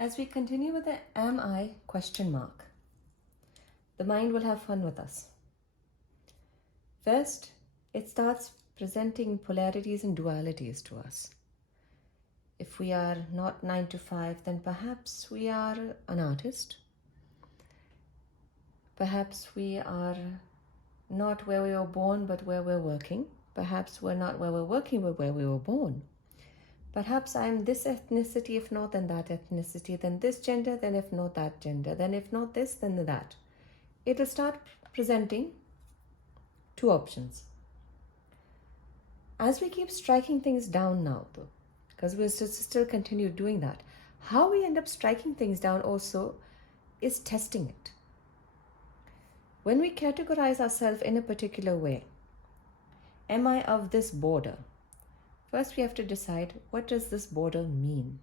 As we continue with the am I question mark, the mind will have fun with us. First, it starts presenting polarities and dualities to us. If we are not 9 to 5, then perhaps we are an artist. Perhaps we are not where we were born, but where we're working. Perhaps we're not where we're working, but where we were born. Perhaps I'm this ethnicity, if not, then that ethnicity, then this gender, then if not that gender, then if not this, then that. It'll start presenting two options. As we keep striking things down now, though, because we'll still continue doing that, how we end up striking things down also is testing it. When we categorize ourselves in a particular way, am I of this border? First, we have to decide, what does this border mean?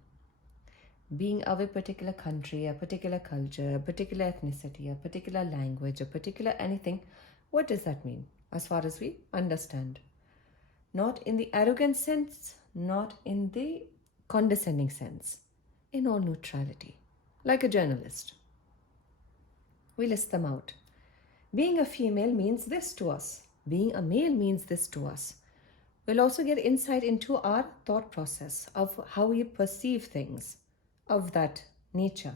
Being of a particular country, a particular culture, a particular ethnicity, a particular language, a particular anything, what does that mean as far as we understand? Not in the arrogant sense, not in the condescending sense, in all neutrality, like a journalist. We list them out. Being a female means this to us. Being a male means this to us. We'll also get insight into our thought process of how we perceive things of that nature.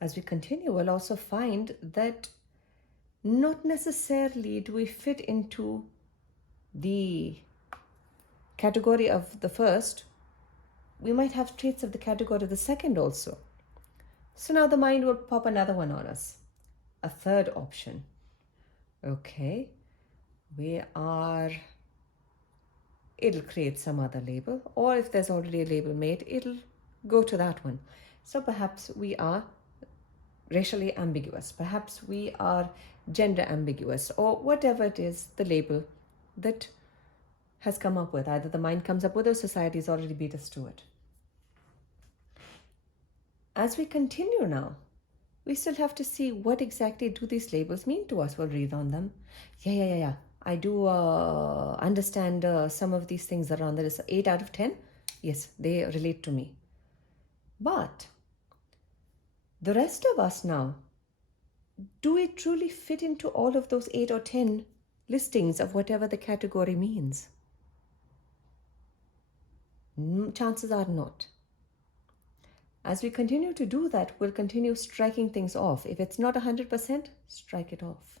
As we continue, we'll also find that not necessarily do we fit into the category of the first. We might have traits of the category of the second also. So now the mind will pop another one on us. A third option. Okay. It'll create some other label, or if there's already a label made, it'll go to that one. So perhaps we are racially ambiguous, perhaps we are gender ambiguous, or whatever it is, the label that has come up with. Either the mind comes up with or society's already beat us to it. As we continue now, we still have to see what exactly do these labels mean to us. We'll read on them. Yeah. I do understand some of these things that are on the list. 8 out of 10, yes, they relate to me. But the rest of us now, do we truly fit into all of those 8 or 10 listings of whatever the category means? Chances are not. As we continue to do that, we'll continue striking things off. If it's not 100%, strike it off.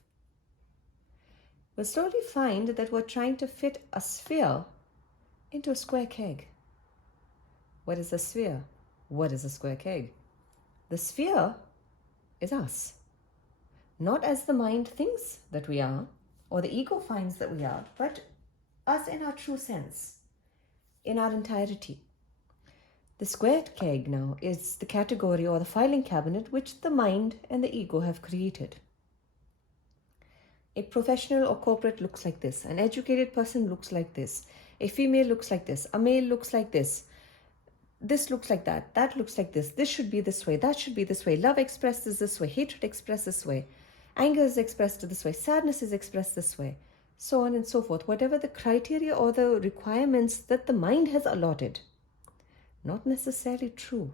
We'll slowly find that we're trying to fit a sphere into a square keg. What is a sphere? What is a square keg? The sphere is us. Not as the mind thinks that we are, or the ego finds that we are, but us in our true sense, in our entirety. The squared keg now is the category or the filing cabinet which the mind and the ego have created. A professional or corporate looks like this. An educated person looks like this. A female looks like this. A male looks like this. This looks like that. That looks like this. This should be this way. That should be this way. Love expressed is this way. Hatred expressed this way. Anger is expressed this way. Sadness is expressed this way. So on and so forth. Whatever the criteria or the requirements that the mind has allotted. Not necessarily true.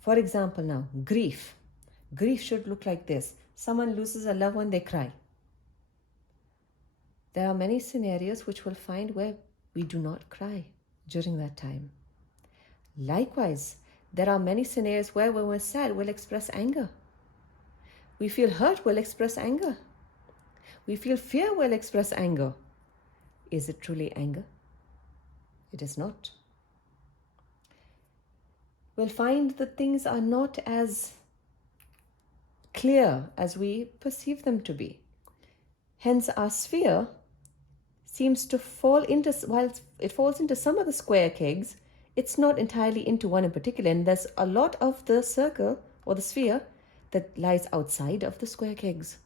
For example now, grief. Grief should look like this. Someone loses a loved one, they cry. There are many scenarios which we'll find where we do not cry during that time. Likewise, there are many scenarios where when we're sad, we'll express anger. We feel hurt, we'll express anger. We feel fear, we'll express anger. Is it truly anger? It is not. We'll find that things are not as clear as we perceive them to be. Hence, our sphere seems to fall into, while it falls into some of the square kegs, it's not entirely into one in particular. And there's a lot of the circle or the sphere that lies outside of the square kegs.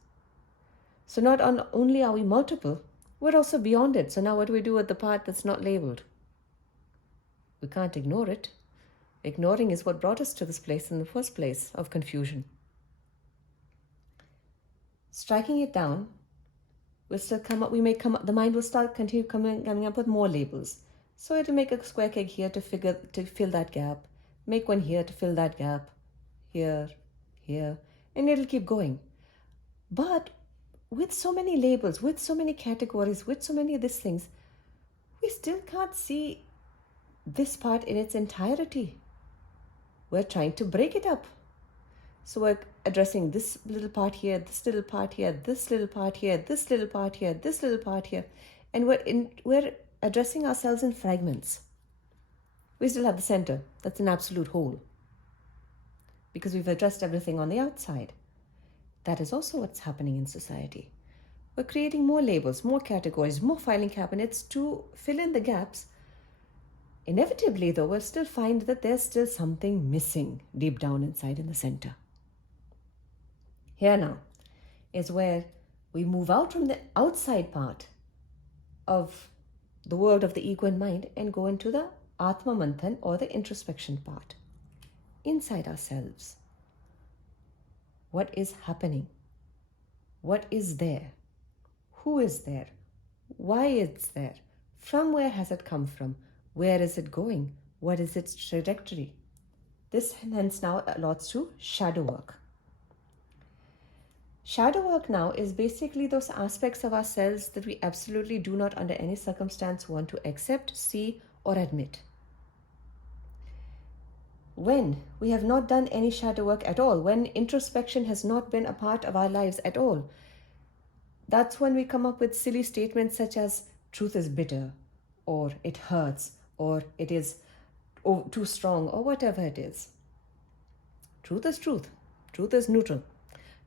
So not only are we multiple, we're also beyond it. So now what do we do with the part that's not labeled? We can't ignore it. Ignoring is what brought us to this place in the first place of confusion. Striking it down, the mind will continue coming up with more labels. So it'll make a square keg here to fill that gap, make one here to fill that gap, here, here, and it'll keep going. But with so many labels, with so many categories, with so many of these things, we still can't see this part in its entirety. We're trying to break it up. So we're addressing this little part here, this little part here, this little part here, this little part here, this little part here, and we're addressing ourselves in fragments. We still have the center. That's an absolute whole, because we've addressed everything on the outside. That is also what's happening in society. We're creating more labels, more categories, more filing cabinets to fill in the gaps. Inevitably, though, we'll still find that there's still something missing deep down inside in the center. Here now is where we move out from the outside part of the world of the ego and mind and go into the Atma Manthan, or the introspection part. Inside ourselves. What is happening? What is there? Who is there? Why it's there? From where has it come from? Where is it going? What is its trajectory? This hence now allots to shadow work. Shadow work now is basically those aspects of ourselves that we absolutely do not under any circumstance want to accept, see, or admit. When we have not done any shadow work at all, when introspection has not been a part of our lives at all, that's when we come up with silly statements such as truth is bitter, or it hurts, or it is too strong, or whatever it is. Truth is truth. Truth is neutral.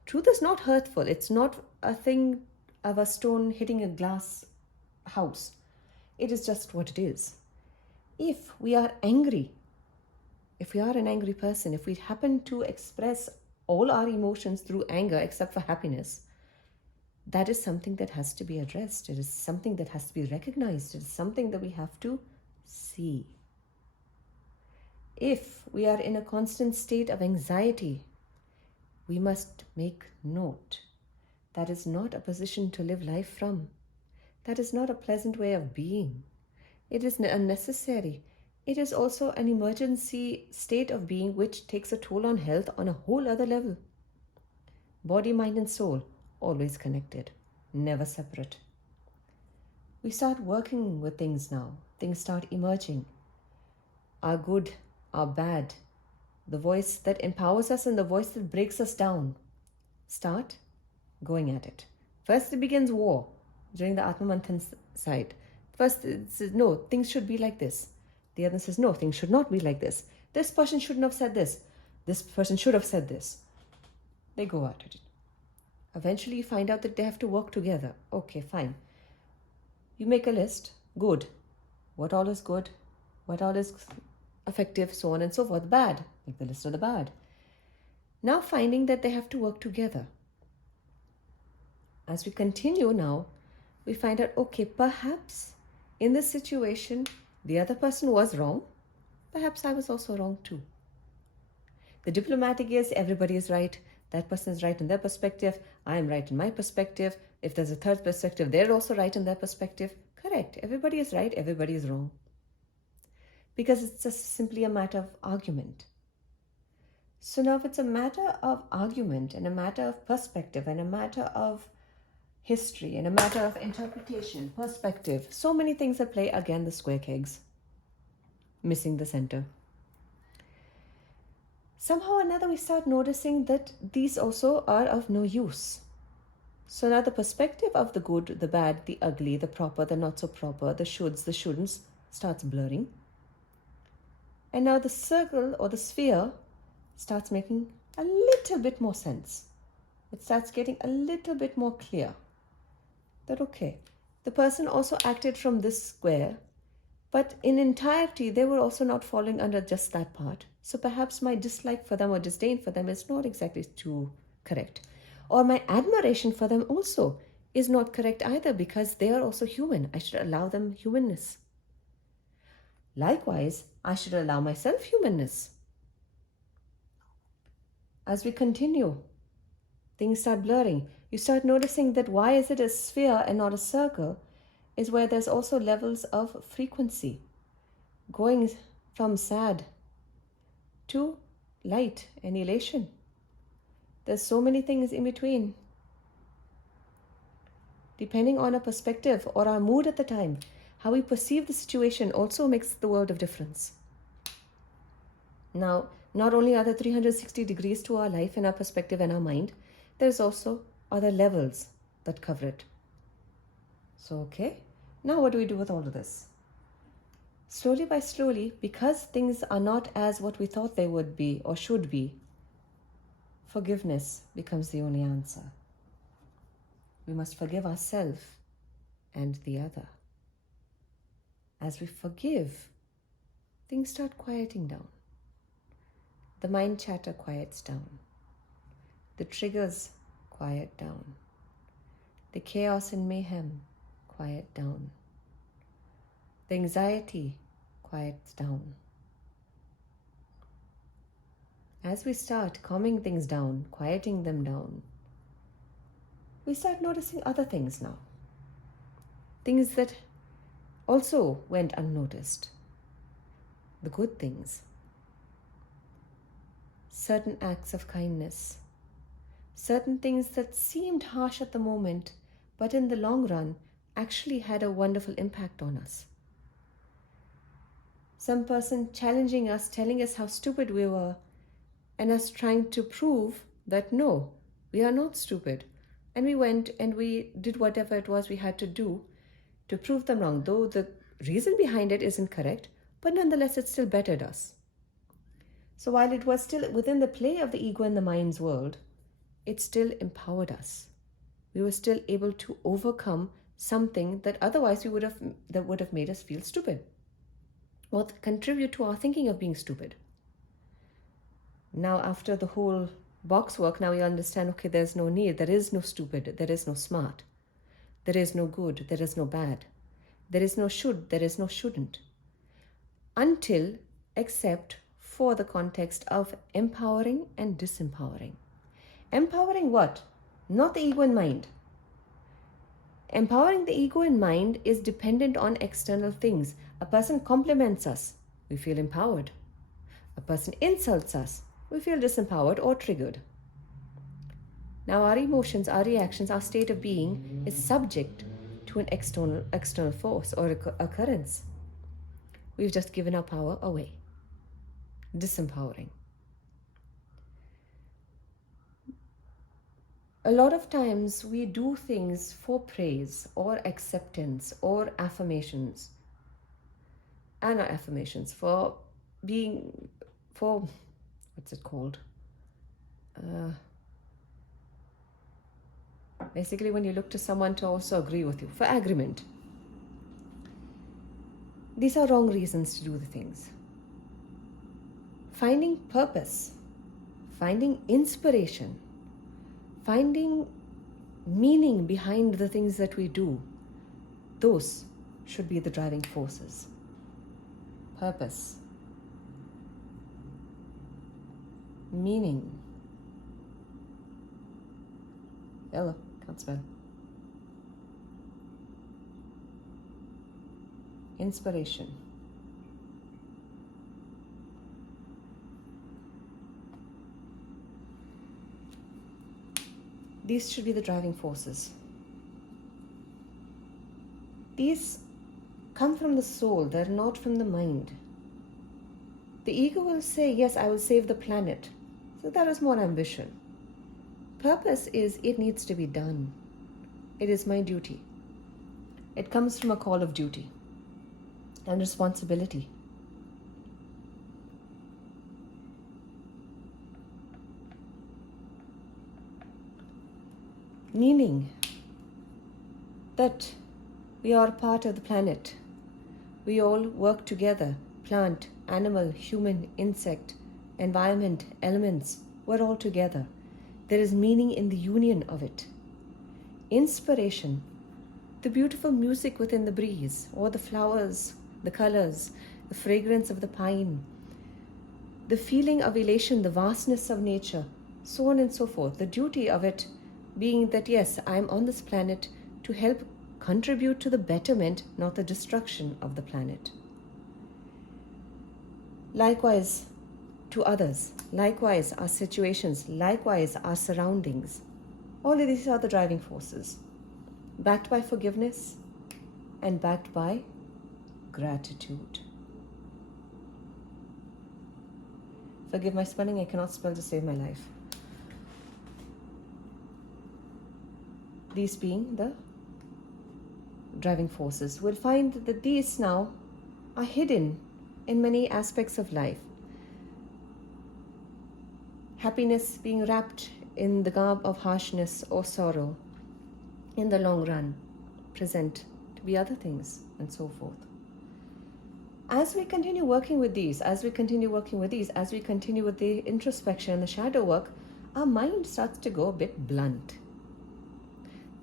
Truth is not hurtful. It's not a thing of a stone hitting a glass house. It is just what it is. If we are angry, if we are an angry person, if we happen to express all our emotions through anger except for happiness, that is something that has to be addressed. It is something that has to be recognized. It is something that we have to see. If we are in a constant state of anxiety, we must make note. That is not a position to live life from. That is not a pleasant way of being. It is unnecessary. It is also an emergency state of being which takes a toll on health on a whole other level. Body, mind, and soul, always connected, never separate. We start working with things now. Things start emerging. Our good, our bad, the voice that empowers us and the voice that breaks us down. Start going at it. First, it begins war during the Atma Manthan side. First, it says, no, things should be like this. The other says, no, things should not be like this. This person shouldn't have said this. This person should have said this. They go at it. Eventually, you find out that they have to work together. Okay, fine. You make a list. Good. What all is good? What all is effective? So on and so forth. Bad. Make the list of the bad. Now finding that they have to work together. As we continue now, we find out, okay, perhaps in this situation, the other person was wrong. Perhaps I was also wrong too. The diplomatic is everybody is right. That person is right in their perspective. I am right in my perspective. If there's a third perspective, they're also right in their perspective. Correct. Everybody is right. Everybody is wrong. Because it's just simply a matter of argument. So now if it's a matter of argument and a matter of perspective and a matter of history and a matter of interpretation, perspective, so many things at play. Again, the square kegs, missing the center. Somehow or another we start noticing that these also are of no use. So now the perspective of the good, the bad, the ugly, the proper, the not so proper, the shoulds, the shouldn'ts starts blurring. And now the circle or the sphere starts making a little bit more sense. It starts getting a little bit more clear. That okay, the person also acted from this square, but in entirety they were also not falling under just that part. So perhaps my dislike for them or disdain for them is not exactly too correct. Or my admiration for them also is not correct either, because they are also human. I should allow them humanness. Likewise, I should allow myself humanness. As we continue, things start blurring. You start noticing that why is it a sphere and not a circle is where there's also levels of frequency. going from sad to light and elation. There's so many things in between. Depending on our perspective or our mood at the time, how we perceive the situation also makes the world of difference. Now, not only are there 360 degrees to our life and our perspective and our mind, there's also other levels that cover it. So, okay, now what do we do with all of this? Slowly by slowly, because things are not as what we thought they would be or should be, forgiveness becomes the only answer. We must forgive ourselves and the other. As we forgive, things start quieting down. The mind chatter quiets down. The triggers quiet down. The chaos and mayhem quiet down. The anxiety quiets down. As we start calming things down, quieting them down, we start noticing other things now. Things that also went unnoticed. The good things. Certain acts of kindness. Certain things that seemed harsh at the moment, but in the long run actually had a wonderful impact on us. Some person challenging us, telling us how stupid we were, and us trying to prove that no, we are not stupid. And we went and we did whatever it was we had to do to prove them wrong, though the reason behind it isn't correct, but nonetheless it still bettered us. So while it was still within the play of the ego and the mind's world, it still empowered us. We were still able to overcome something that otherwise would have made us feel stupid or contribute to our thinking of being stupid. Now after the whole box work, now we understand, okay, there's no need, there is no stupid, there is no smart, there is no good, there is no bad, there is no should, there is no shouldn't, until except for the context of empowering and disempowering. Empowering what? Not the ego and mind. Empowering the ego and mind is dependent on external things. A person compliments us, we feel empowered. A person insults us, we feel disempowered or triggered. Now our emotions, our reactions, our state of being is subject to an external force or occurrence. We've just given our power away. Disempowering. A lot of times we do things for praise or acceptance or affirmations. And not affirmations, for what's it called? Basically when you look to someone to also agree with you, for agreement. These are wrong reasons to do the things. Finding purpose, finding inspiration, finding meaning behind the things that we do, those should be the driving forces. Purpose, meaning. Hello, can't spell. Inspiration. These should be the driving forces. These come from the soul, they're not from the mind. The ego will say, yes, I will save the planet. So that is more ambition. Purpose is, it needs to be done. It is my duty. It comes from a call of duty and responsibility. Meaning that we are part of the planet. We all work together. Plant, animal, human, insect, environment, elements, we're all together. There is meaning in the union of it. Inspiration, the beautiful music within the breeze, or the flowers, the colors, the fragrance of the pine, the feeling of elation, the vastness of nature, so on and so forth. The duty of it being that, yes, I'm on this planet to help contribute to the betterment, not the destruction of the planet. likewise to others, likewise our situations, likewise our surroundings. All of these are the driving forces, backed by forgiveness and backed by gratitude. Forgive my spelling, I cannot spell to save my life. These being the driving forces. We'll find that these now are hidden in many aspects of life. Happiness being wrapped in the garb of harshness or sorrow, in the long run, present to be other things, and so forth. As we continue working with these, as we continue with the introspection and the shadow work, our mind starts to go a bit blunt.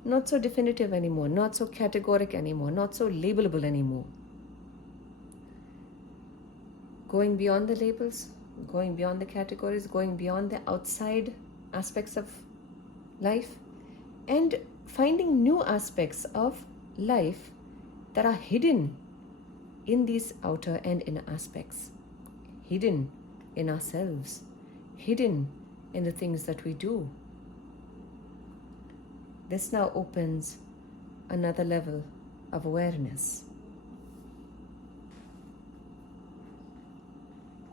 Not so definitive anymore, not so categoric anymore, not so labelable anymore. Going beyond the labels, going beyond the categories, going beyond the outside aspects of life, and finding new aspects of life that are hidden in these outer and inner aspects, hidden in ourselves, hidden in the things that we do. This now opens another level of awareness.